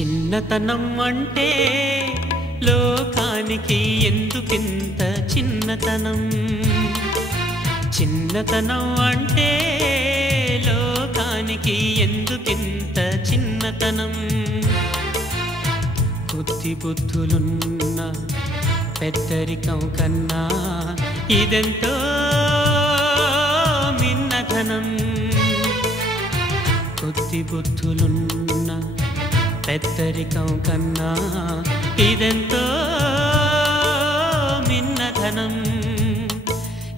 చిన్నతనం అంటే లోకానికి ఎందుకింత చిన్నతనం? చిన్నతనం అంటే లోకానికి ఎందుకింత చిన్నతనం? బుద్ధి బుద్ధులున్న పెద్దరికం కన్నా ఇదెంతో మిన్నతనం. బుద్ధి బుద్ధులున్న పెద్దరికం కన్నా ఇదెంతో మిన్నతనం.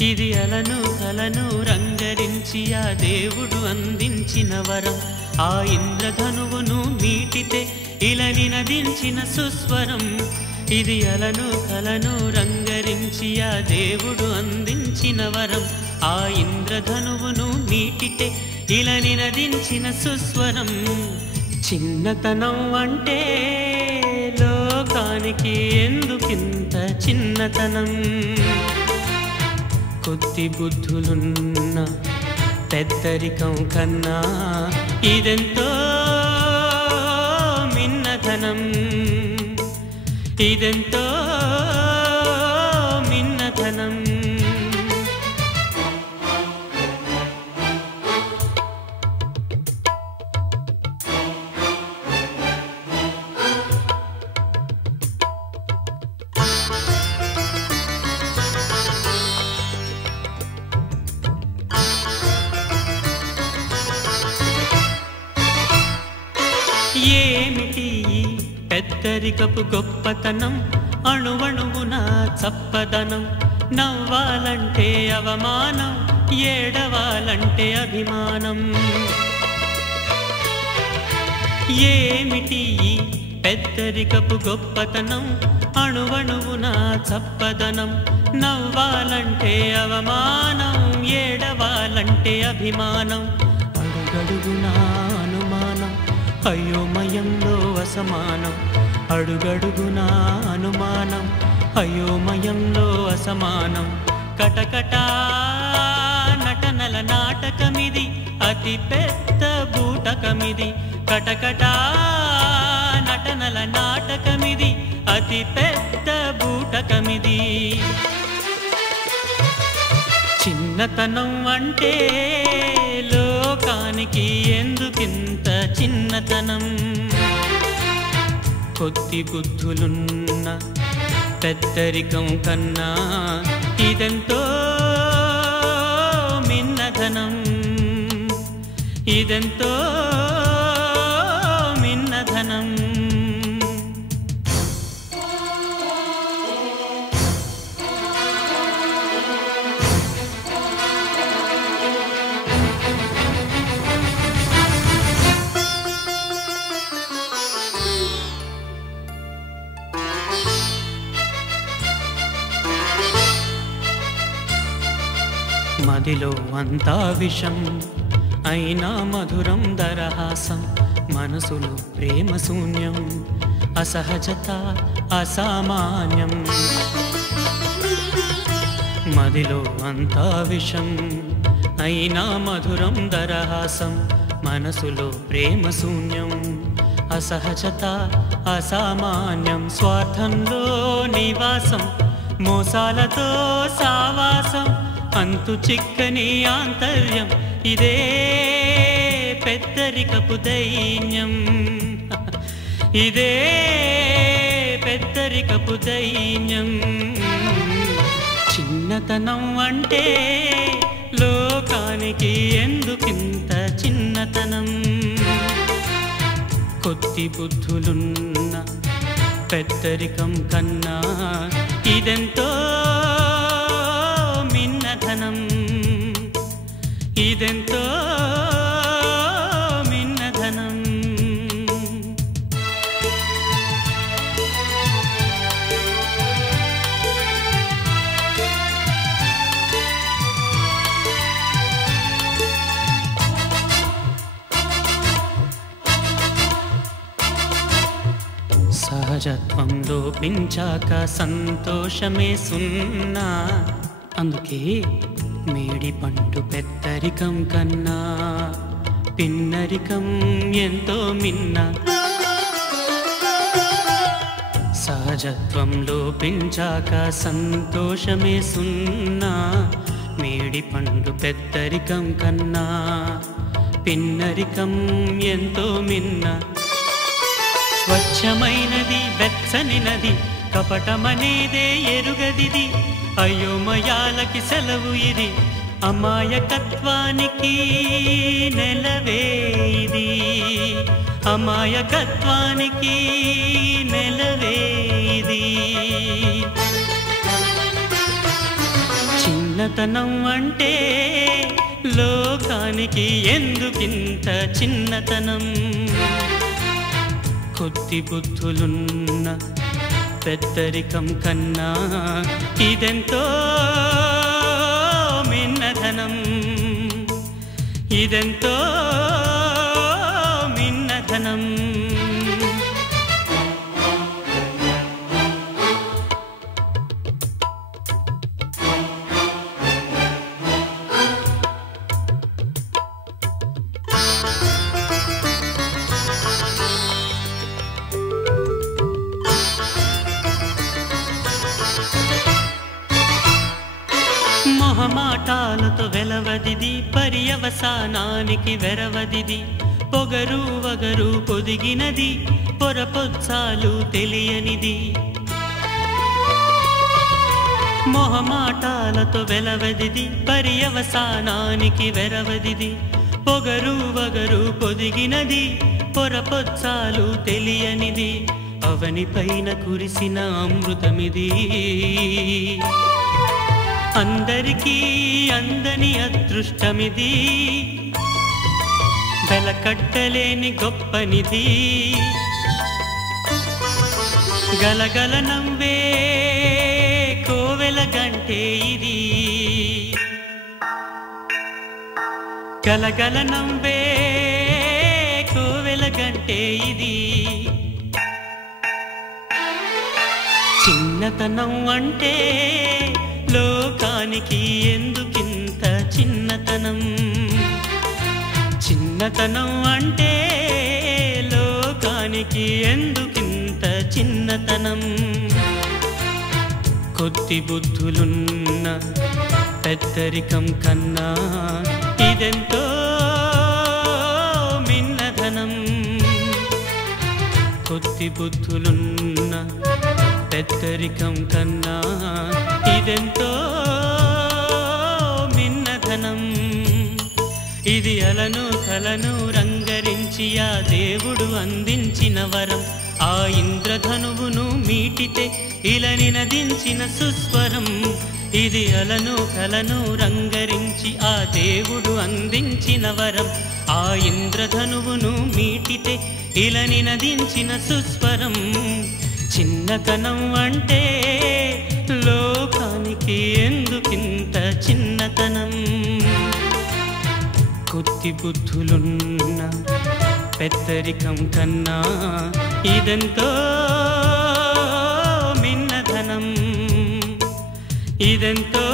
ఇది అలను కలను రంగరించి ఆ దేవుడు అందించిన వరం. ఆ ఇంద్రధనువును మీటితే ఇలని నదించిన సుస్వరం. ఇది అలను కలను రంగరించి ఆ దేవుడు అందించిన వరం. ఆ ఇంద్రధనువును మీటితే ఇలని నదించిన సుస్వరం. చిన్నతనం అంటే లోకానికి ఎందుకింత చిన్నతనం? కొద్ది బుద్ధులున్న పెద్దరికం కన్నా ఇదెంతో మిన్నతనం. ఇదెంతో మిన్నతనం. ఏమిటి పెద్దరికపు గొప్పతనం? అణువణువున చప్పదనం. నవ్వాలంటే అవమానం, ఏడవాలంటే అభిమానం. ఏమిటి పెద్దరికపు గొప్పతనం? అణువణువున చప్పదనం. నవ్వాలంటే అవమానం, ఏడవాలంటే అభిమానం. అడుగడుగునా అనుమానం, అయోమయంలో అసమానం. అడుగడుగునా అనుమానం, అయోమయంలో అసమానం. కటకటా నటనల నాటకమిది, అతి పెద్ద బూటకమిది. కటకటా నటనల నాటకమిది, అతి పెద్ద బూటకమిది. చిన్నతనం అంటే లోకానికి ఎందుకింత చిన్నతనం? కొద్ది బుద్ధులున్న పెద్దరికం కన్నా ఇదెంతో మిన్నతనం. ఇదెంతో మిన్నతనం. మదిలో అంతా విషం అయినా మధురం దరహాసం. మనసులో ప్రేమ శూన్యం, అసహజత అసామాన్యం. మదిలో అంతా విషం అయినా మధురం దరహాసం. మనసులో ప్రేమ శూన్యం, అసహజత అసామాన్యం. స్వార్థంలో నివాసం, మోసాలతో సావాసం. అంతు చిక్కని ఆంతర్యం, ఇదే పెద్దరికపు దైన్యం. ఇదే పెద్దరికపు దైన్యం. చిన్నతనం అంటే లోకానికి ఎందుకింత చిన్నతనం? కొద్ది బుద్ధులున్న పెద్దరికం కన్నా ఇదెంతో మిన్నతనం. ఇదెంతో మిన్నతనం. సహజత్వం లోపించాక సంతోషమే సున్నా. అందుకే మేడి పండు పెద్దరికం కన్నా పిన్నరికం ఎంతో మిన్న. సహజత్వం లోపించాక సంతోషమే సున్నా, మేడి పండు పెద్దరికం కన్నా పిన్నరికం ఎంతో మిన్న. స్వచ్ఛమైనది వెచ్చని నది, కపటమనేదే ఎరుగదిది, అయోమయాలకి సెలవు ఇది, అమాయకత్వానికి నెలవే ఇది, అమాయకత్వానికి నెలవే ఇది. చిన్నతనం అంటే లోకానికి ఎందుకింత చిన్నతనం? కొద్ది బుద్ధులున్న పెద్దరికం కన్నా ఇదెంతో మిన్నధనం, ఇదెంతో మిన్నధనం. మొహమాటాలతో వెలవదిది, పర్యవసానానికి వెరవదిది, పొగరు వగరు పొదిగినది, పొరపొచ్చాలు తెలియనిది. మొహమాటాలతో వెలవదిది, పర్యవసానానికి వెరవదిది, పొగరు వగరు పొదిగినది, పొరపొచ్చాలు తెలియనిది, అవని పైన కురిసిన అమృతమిది, అందరికీ అందని అదృష్టమిది, వెలకట్టలేని గొప్పనిది, గలగల నవ్వే కోవెల గంటే ఇది, గలగల నవ్వే కోవెల గంటే ఇది. చిన్నతనం అంటే లోకానికి ఎందుకింత చిన్నతనం? చిన్నతనం అంటే లోకానికి ఎందుకింత చిన్నతనం? కొద్ది బుద్ధులున్న పెద్దరికం కన్నా ఇదెంతో మిన్నధనం. కొద్ది బుద్ధులున్న పెద్దరికం కన్నా ఇదెంతో మిన్నధనం. ఇది అలను కలను రంగరించి ఆ దేవుడు అందించిన వరం, ఆ ఇంద్రధనువును మీటితే ఇలని నదించిన సుస్వరం. ఇది అలను కలను రంగరించి ఆ దేవుడు అందించిన వరం, ఆ ఇంద్రధనువును మీటితే ఇలని నదించిన సుస్వరం. చిన్నతనం అంటే లోకానికి ఎందుకింత చిన్నతనం? కొద్ది బుద్ధులున్న పెద్దరికం కన్నా ఇదెంతో మిన్నధనం, ఇదెంతో